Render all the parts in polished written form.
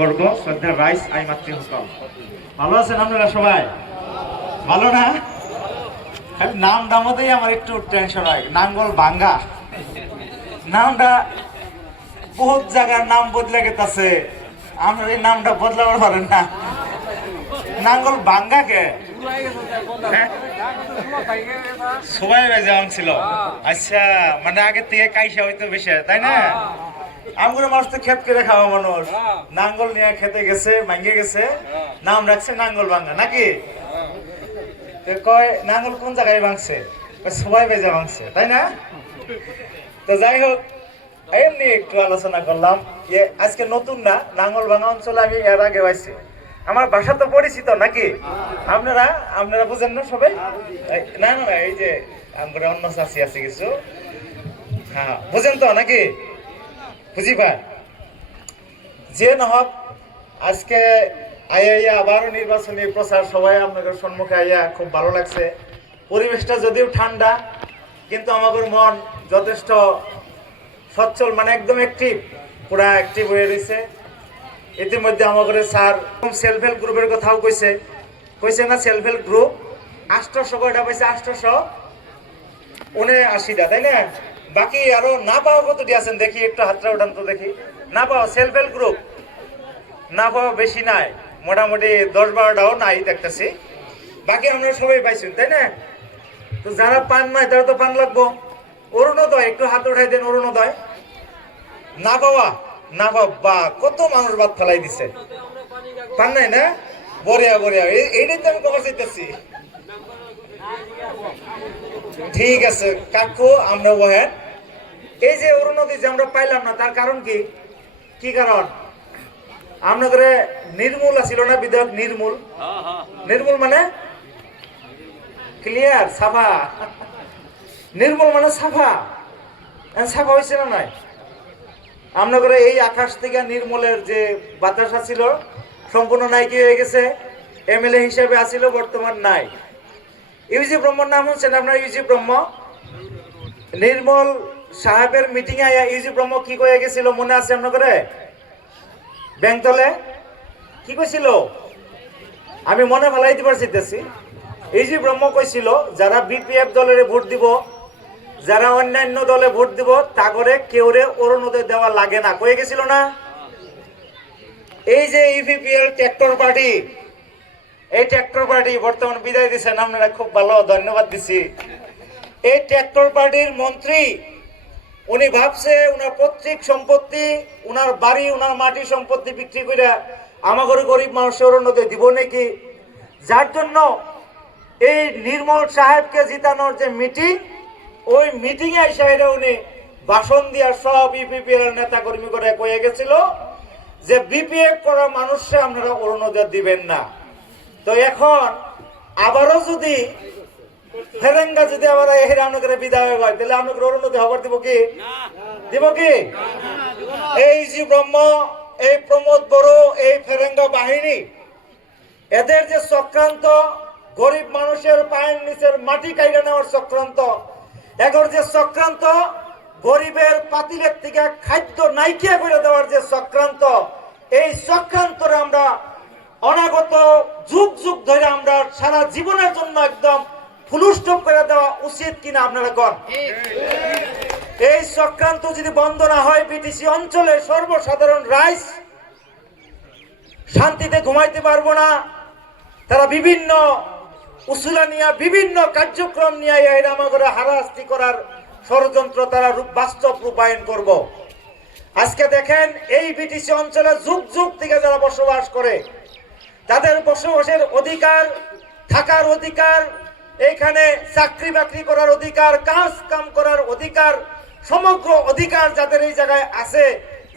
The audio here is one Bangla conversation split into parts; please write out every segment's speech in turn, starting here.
বর্গ শ্রদ্ধা রাইস আই মাতৃসকল ভালো আছেন আপনারা সবাই? ভালো না? খালি নাম দামতেই আমার একটু টেনশন হয়। নাঙ্গল ভাঙ্গা নামটা বহুত জায়গার নাম বদলে গেছে, আপনার এই নামটা বদলাবার পারেন না। নাঙ্গল ভাঙ্গা কে সবাই বেজাম ছিল। আচ্ছা, মানে আগের থেকে কাইসা হইতো বেশি, তাই না? আমগুলো মানুষ তো ক্ষেত করে খাওয়া মানুষ, নাঙ্গল নিয়ে খেতে গেছে, ভাঙ্গে গেছে, নাম রাখছে নাঙ্গল ভাঙ্গা নাকি? কয় নাঙ্গল কোন জায়গায় ভাঙছে? সবাই বেজা ভাঙছে, তাই না? তো যাই হোক, এমনি একটু আলোচনা করলাম। আজকে নতুন না, নাঙ্গল ভাঙা অঞ্চলে আমি এর আগে আইছি। আমার বাসা তো পরিচিত নাকি? আপনারা আপনারা বুঝেন না সবাই? না না না, এই যে আমরা অন্য চাষি আছে কিছু, হ্যাঁ বুঝেন তো নাকি? বুঝি পায় যে নহক, আজকে আইয়া আবারও নির্বাচনী প্রচার সবাই আপনাদের সম্মুখে আইয়া খুব ভালো লাগছে। পরিবেশটা যদিও ঠান্ডা, কিন্তু আমাদের মন যথেষ্ট সচ্ছল, মানে একদম অ্যাক্টিভ, পুরা অ্যাক্টিভ হয়ে রয়েছে। ইতিমধ্যে আমাদের স্যার সেলফ হেল্প গ্রুপের কথাও কইছে না? সেলফ হেল্প গ্রুপ 800 কয়টা পাইছে? 879টা, তাই না? বাকি আরো না পাওয়া কতটি আছেন দেখি, একটু হাতটা উঠান তো দেখি। না পাওয়া সেলফ হেল্প গ্রুপ না পাওয়া বেশি নাই, মোটামুটি 10-12টাও নাই দেখতেছি। বাকি আমরা সবাই পাইছি, তাই না? তো যারা পান নাই তারা তো পান লাগবো। অরুণোদয় একটু হাত উঠাই দেন। অরুণোদয় না পাওয়া, না বাবা, কত মানুষ বাদ ফেলাই দিছে, পান নাই না? বরিয়া বরিয়া, এইটাই তো আমি খবর চাইতেছি। ঠিক আছে কাকু, আমরা বহেন। এই যে অরুণোদয় যে আমরা পাইলাম না, তার কারণ কি? কি কারণ? আপনাদের নির্মূল ছিল না বিধায়ক? নির্মূল, নির্মূল মানে ক্লিয়ার, সাফা। নির্মূল মানে সাফা, সাফা হয়েছে না নাই? আপনাদের এই আকাশ থেকে নির্মূলের যে বাতাসা ছিল সম্পূর্ণ নাই, কি হয়ে গেছে? এমএলএ হিসেবে আসিল, বর্তমান নাই। ইউজি ব্রহ্মর নাম হচ্ছেন আপনার? ইউজি ব্রহ্ম নির্মল সাহেবের মিটিং এ আয়া ইউজি ব্রহ্ম কি কয়ে গেছিল মনে আছে আপনাদের? ব্যাংতলে কি কইছিল? আমি মনে ফেলাই দিবার চাইতেছি। ইউজি ব্রহ্ম কইছিল যারা বিপিএফ দলের ভোট দিব, যারা অন্যান্য দলে ভোট দিব, তা করে কেউরে অরুণোদয় দেওয়া লাগে না, কয়ে গেছিল না? এই যে ইপিপিএল ট্র্যাক্টর পার্টি, এই ট্র্যাক্টর পার্টি বর্তমান বিদায় দিচ্ছেন, আপনারা খুব ভালো, ধন্যবাদ দিচ্ছি। এই ট্র্যাক্টর পার্টির মন্ত্রী উনি ভাবছে উনার পৈতৃক সম্পত্তি, উনার বাড়ি, উনার মাটি সম্পত্তি বিক্রি করে আমাদের গরিব মানুষের অরুণোদয় দিব নাকি। যার জন্য এই নির্মল সাহেবকে জিতানোর যে মিটিং, ওই মিটিং এ এসে উনি ভাষণ দিয়া সব ইপিপিএল নেতা কর্মী করে কয়ে গেছিল যে বিপিএফ করা মানুষে আপনারা অরুণোদয় দিবেন না। তো এখন আবারও যদি ফেরেঙ্গা যদি আবার আপনাদের বিদায় হয়, তাহলে আপনাদের অরুণোদয় হবার দিব কি? দিব কি? এই যে ব্রহ্ম, এই প্রমোদ বড়, এই ফেরেঙ্গা বাহিনী, এদের যে চক্রান্ত, গরিব মানুষের পায়ের নিচের মাটি কাইড়ে নেওয়ার চক্রান্ত, এদের যে চক্রান্ত, গরিবের পাতিলের থেকে খাদ্য নাইকিয়া করে দেওয়ার যে চক্রান্ত, এই চক্রান্তরে আমরা অনাগত যুগ যুগ ধরে আমরা সারা জীবনের জন্য একদম ফুলস্টপ করে দেওয়া উচিত কিনা আপনারা কোন? এই চক্রান্ত যদি বন্ধ না হয়, বিটিসি অঞ্চলে সর্বসাধারণ রাইজ শান্তিতে ঘুমাইতে পারবো না। তারা বিভিন্ন উসুলা নিয়ে, বিভিন্ন কার্যক্রম নিয়ে আমাদের হারাহাস্তি করার ষড়যন্ত্র তারা বাস্তব রূপায়ণ করব। আজকে দেখেন, এই বিটিসি অঞ্চলে যুগ যুগ থেকে যারা বসবাস করে, তাদের বসবাসের অধিকার, থাকার অধিকার, এখানে চাকরি বাকরি করার অধিকার, কাজ কাম করার অধিকার, সমগ্র অধিকার যাদের এই জায়গায় আছে,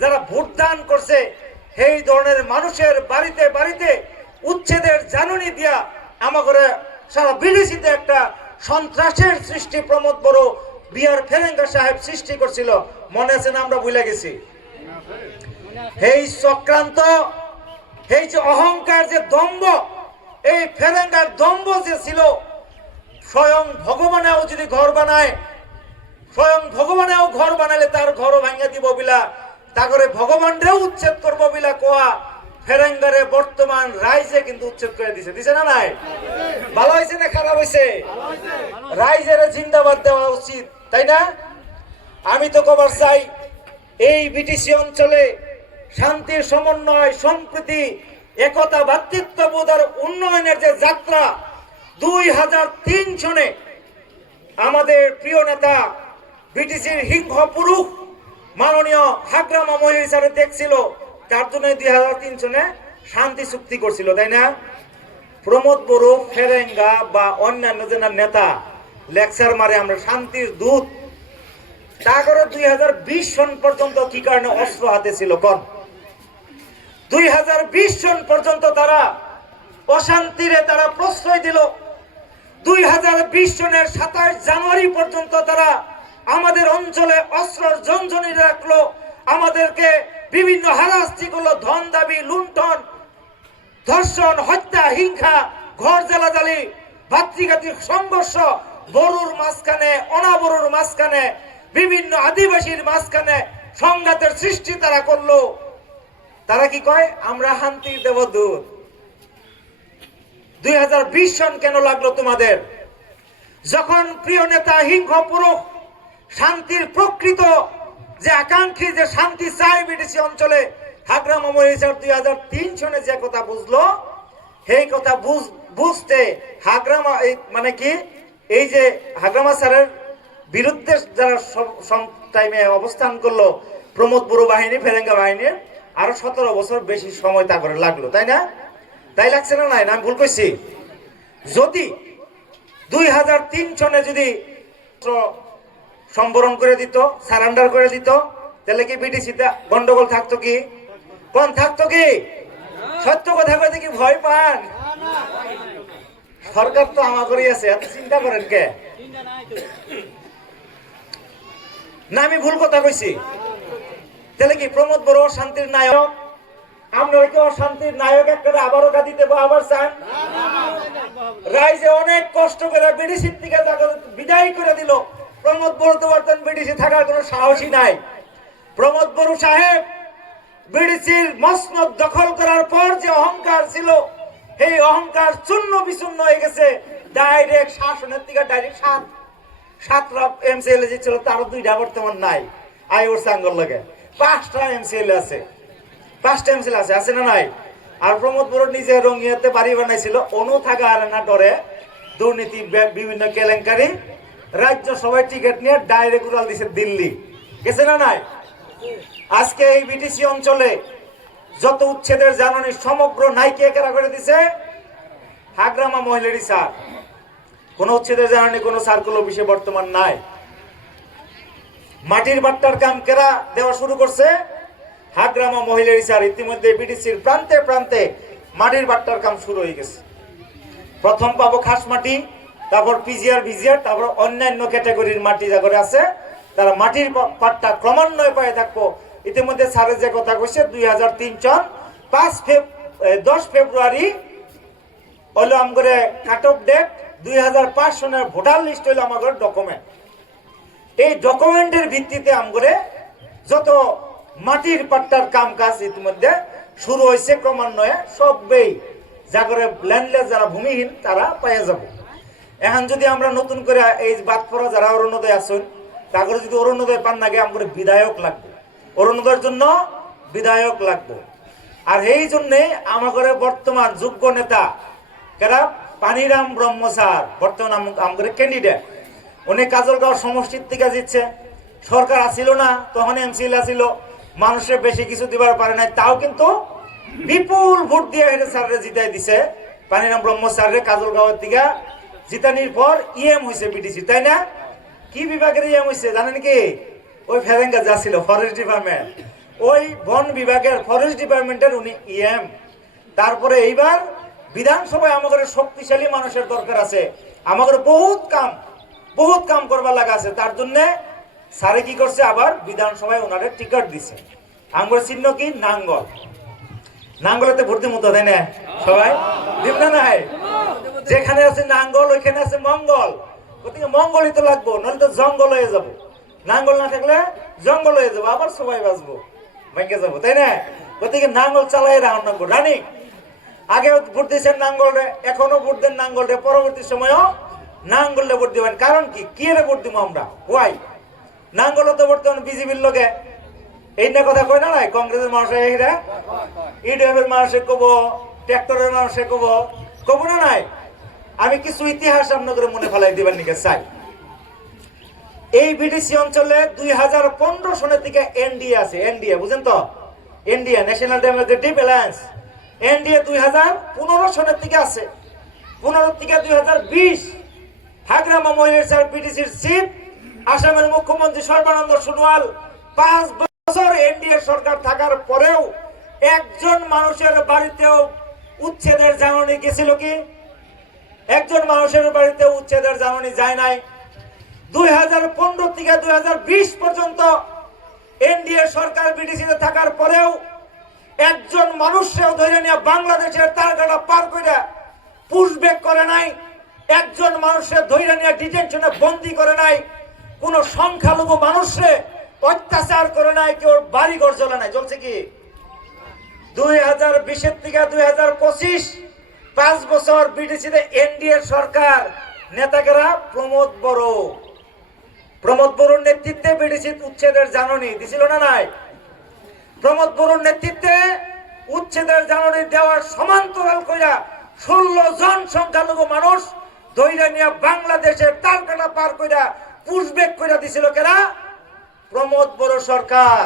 যারা ভোটদান করছে, এই ধরনের মানুষের বাড়িতে বাড়িতে উচ্ছেদের জানুনি দিয়া আমাদের সারা বিদেশিতে একটা সন্ত্রাসের সৃষ্টি প্রমোদ বড়, বিহার ফেরেঙ্গা সাহেব সৃষ্টি করছিল, মনে আছে না? আমরা ভুলে গেছি। এই চক্রান্ত, এই যে অহংকার, যে দম্ভ, এই ফেরেঙ্গার দম্ভ যে ছিল, স্বয়ং ভগবানেও যদি ঘর বানায়, স্বয়ং ভগবানেও ঘর বানালে তার ঘর ভাঙিয়ে দিব বিলা, তা করে ভগবানরেও উচ্ছেদ করবো বিলা কোয়া ফেরেঙ্গারে বর্তমান রাইজে কিন্তু উচ্ছেদ করে দিছে না নাই? ভালো হয়েছে না খারাপ হয়েছে? রাইজের জিন্দাবাদ দেওয়া উচিত, তাই না? আমি তো কবার চাই এই বিটিসি অঞ্চলে শান্তির সমন্বয়, সম্প্রীতি, একতা, ভ্রাতৃত্ববোধ আর উন্নয়নের যে যাত্রা 2003 সনে আমাদের প্রিয় নেতা বিটিসির হিংহ পুরুষ মাননীয় হাগ্রামা মহিলা স্যার দেখছিল, তার জন্য 2003 সনে শান্তি চুক্তি করছিল, তাই না? প্রমোদ বড়ু, ফেরেঙ্গা বা অন্যান্য জেনার নেতা লেকচার মারে আমরা শান্তির দূত। তারপরে 2020 সন পর্যন্ত কি কারণে অস্ত্র হাতে ছিল কোন? 2020 সন পর্যন্ত তারা অশান্তিরে তারা প্রশ্রয় দিল। 2020 সনের 27 জানুয়ারি পর্যন্ত তারা আমাদের অঞ্চলে অস্ত্র ঝনঝনি রাখলো, আমাদেরকে বিভিন্ন হারাস্তি করলো, ধন দাবি, লুণ্ঠন, ধর্ষণ, হত্যা, হিংসা, ঘর জ্বালাজালি, ভাতৃঘাতিক সংঘর্ষ, বড়ুর মাঝখানে, অনাবরুর মাঝখানে, বিভিন্ন আদিবাসীর মাঝখানে সংঘাতের সৃষ্টি তারা করলো। তারা কি কয়? আমরা শান্তির দেবদূত। 2020 সন কেন লাগলো তোমাদের? যখন প্রিয় নেতা হিংস পুরুষ শান্তির প্রকৃত যে আকাঙ্ক্ষী, যে শান্তি চাই বিটিসি অঞ্চলে, হাগ্রামা মহিলা 2003 সনে যে কথা বুঝলো, সেই কথা বুঝতে হাগ্রামা মানে কি, এই যে হাগ্রামা স্যারের বিরুদ্ধে যারা সব টাইমে অবস্থান করলো প্রমোদ বড়ু বাহিনী, ফেরেঙ্গা বাহিনীর, আরো 17 বছর বেশি সময় তা করে লাগলো, তাই না? তাই লাগছে না? নাই না? আমি ভুল করছি? যদি 2003 সনে যদি সম্বরণ করে দিত, সারেন্ডার করে দিত, তাহলে কি বিটিসিতে গন্ডগোল থাকতো কি? কোন থাকতো কি? সত্য কথা বলতে কি ভয় পান? সরকার তো আমাদেরই আছে, এত চিন্তা করেন কে? না আমি ভুল কথা কইছি? তাহলে কি প্রমোদ বড় শান্তির নায়ক? আপনারা কি অশান্তির নায়ক একটা আবারও গাদিতে আবার চান? রাইজে অনেক কষ্ট করে বিডিসির থেকে বিদায় করে দিল। প্রমোদ বড়ু তো বর্তমান বিডিসি থাকার কোনো সাহসী নাই। প্রমোদ বড়ু সাহেব বিডিসির মসনদ দখল করার পর যে অহংকার ছিল, এই অহংকার চূর্ণ বিচূর্ণ হয়ে গেছে। ডাইরেক্ট শাসনের থেকে ডাইরেক্ট 7টা এমসিএলএ যে ছিল তারও 2টা বর্তমান নাই। আইওর সাঙ্গল লাগে 5টা এমসিএলএ আছে, 5টা এমসিএলএ আছে, আছে না নাই? আর প্রমোদ বড়ু নিজে রঙিয়াতে বাড়ি বানাইছিল, অনু থাকা আর না ডরে দুর্নীতি, বিভিন্ন কেলেঙ্কারি, রাজ্য সভায় টিকিট নিয়ে ডাইরেক্ট উড়াল দিছে দিল্লি, গেছে না নাই? আজকে এই বিটিসি অঞ্চলে যত উচ্ছেদের জাননী সমগ্র নাইকে কেরা করে দিছে হাগ্রামা মহিলারি স্যার। কোন উচ্ছেদের জাননী, কোন সার্কুল অফিসে বর্তমান নাই। মাটির বাট্টার কাম কেরা দেওয়া শুরু করছে হাগ্রামা মহিলারি স্যার। ইতিমধ্যে বিটিসির প্রান্তে প্রান্তে মাটির বাট্টার কাম শুরু হয়ে গেছে। প্রথম পাবো খাস মাটি, তারপর পিজিআর, ভিজিআর, তারপর অন্যান্য ক্যাটাগরির মাটি যা করে আছে তারা মাটির পাট্টা ক্রমান্বয়ে পায়ে থাকবো। ইতিমধ্যে স্যারের যে কথা কইছে 2003 সন 10 ফেব্রুয়ারি হইল আমাদের কাট অফ ডেট। 2005 সনের ভোটার লিস্ট হইল আমাদের ডকুমেন্ট। এই ডকুমেন্টের ভিত্তিতে আমাদের যত মাটির পাট্টার কাম কাজ ইতিমধ্যে শুরু হয়েছে ক্রমান্বয়ে। সবই জাগরে ল্যান্ডলেস যারা ভূমিহীন তারা পাইয়া যাব। এখন যদি আমরা নতুন করে এই বাদপড়া যারা অরণ্যদয় আসুন, তারপরে যদি অরণ্যদয় পান না গে আমাদের বিধায়ক লাগবে, অরণ্যদয়ের জন্য বিধায়ক লাগবে। আর এই জন্যে আমাদের বর্তমান যোগ্য নেতা কেরা পানিরাম ব্রহ্ম স্যার বর্তমান আমাদের ক্যান্ডিডেট। উনি কাজলগাঁও সমষ্টির থেকে জিতছে। সরকার আসিল না, তখন এমসিএল আসিল, মানুষের বেশি কিছু দিবার পারে নাই, তাও কিন্তু বিপুল ভোট দিয়ে হেঁটে স্যাররে জিতাই দিছে। পানিরাম ব্রহ্ম স্যাররে কাজলগাঁওয়ের থেকে জিতানির পর ইএম হয়েছে বিটিসি, তাই না? কি বিভাগের ইএম হয়েছে জানেন কি? ওই ফেরেঙ্গা যা ছিল ফরেস্ট ডিপার্টমেন্ট, ওই বন বিভাগের ফরেস্ট ডিপার্টমেন্টের উনি ইএম। তারপরে এইবার বিধানসভায় আমাদের শক্তিশালী মানুষের দরকার আছে, আমাদের বহুত কাম করবার লাগা আছে। তার জন্য স্যারে কি করছে, আবার বিধানসভায় ওনারে টিকিট দিছে। আঙ্গুর চিহ্ন কি? নাঙ্গল। নাঙ্গলেতে ভর্তি মতো তাই না? সবাই দিব না? নাই, যেখানে আছে নাঙ্গল ওইখানে আছে মঙ্গল। ওদিকে মঙ্গলই তো লাগবো, নইলে তো জঙ্গল হয়ে যাবো। নাঙ্গল না থাকলে জঙ্গল হয়ে যাবো, আবার সবাই বাঁচবো। ভেঙে যাবো, তাই না? গতিকে নাঙ্গল চালাই রানি আগে ভোট দিয়েছেন নাঙ্গলরে, এখনো ভোট দেন নাঙ্গলরে, পরবর্তী সময়ও নাঙ্গলে ভোট দিবেন। কারণ কি কি এর ভোট দিব আমরা? ওয়াই নাঙ্গল তো বর্তমান বিজেপির লোকে এই না কথা কই না নাই, কংগ্রেসের মানুষের এইরা ইডিএফের মানুষে কব, ট্রাক্টরের মানুষে কব না নাই। আমি কিছু ইতিহাস আপনাদের মনে ফেলাই দিবেন নিকে চাই। এই বিডিসি অঞ্চলে 2015 সনের থেকে এনডিএ আছে, এনডিএ বুঝেন তো, NDA national Democratic alliance, NDA 2015 সনের থেকে আছে। 15 থেকে 2020 হাগ্রামা মহিলার বিডিসির চিফ, আসামের মুখ্যমন্ত্রী সর্বানন্দ সোনোয়াল 5 বছর এনডিএ সরকার থাকার পরেও একজন মানুষের বাড়িতেও উচ্ছেদের জানানি গেছিল কি? একজন মানুষের বাড়িতে উচ্ছেদের জানানি যায় নাই। 2015 থেকে 2020 পর্যন্ত এনডিএ সরকার বিডিসিতে থাকার পরেও একজন মানুষকেও ধরে নিয়ে বাংলাদেশের তারকাটা পার করে পুশব্যাক করে নাই, একজন মানুষের ধরে নিয়ে ডিটেনশনে বন্দী করে নাই, কোন সংখ্যালঘু মানুষে অত্যাচার করে নাই, কেউ বাড়ি ঘর জ্বলে নাই। চলছে কি 2020 থেকে 2025 5 বছর বিডিসিতে এনডিএ সরকার নেতাকেরা প্রমোদ বড়োর নেতৃত্বে বিডিসি উচ্ছেদের জানানি দিছিল না নাই? প্রমোদ বড়োর নেতৃত্বে উচ্ছেদের জানানি দেওয়ার সমান্তরাল কইরা 16 জন সংখ্যালঘু মানুষ ধইরা নিয়ে বাংলাদেশের তারকাটা পার কইরা পুশব্যাক কইরা দিছিল কেরা? প্রমোদ বড়ো সরকার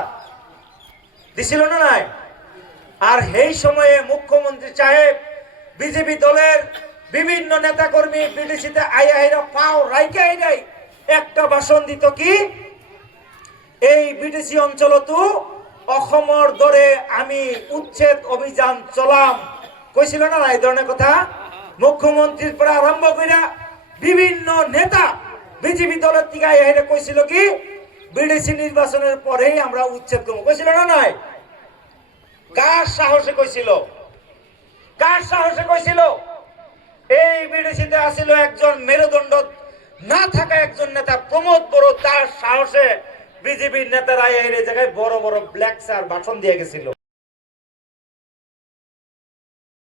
দিছিল না নাই? আর এই সময়ে মুখ্যমন্ত্রী সাহেব বিজেপি দলের বিভিন্ন নেতাকর্মী বিডিসিতে আইয়া পাও রাইকে আইরাই একটা ভাষণ দিত কি, এই বিডিসি অঞ্চল তো অসমর দরে আমি উচ্ছেদ অভিযান চলাম, কইছিল না এই ধরনের কথা? মুখ্যমন্ত্রীর পরে আরম্ভ কইরা বিভিন্ন নেতা বিজেপি দলের থেকে আইয়া কইছিল কি, বিডিসি নির্বাচনের পরেই আমরা উচ্ছেদ করব, কইছিল না নাই? কার সাহসে কইছিল? কার সাহসে কইছিল? এই বিডিসিতে আসিল একজন মেরুদণ্ড না থাকা একজন নেতা প্রমোদ বড়ো, তার সাহসে বিজেপির নেতারা এই জায়গায় বড় বড় ব্ল্যাক স্টার ভাষণ দিয়ে গেছিল।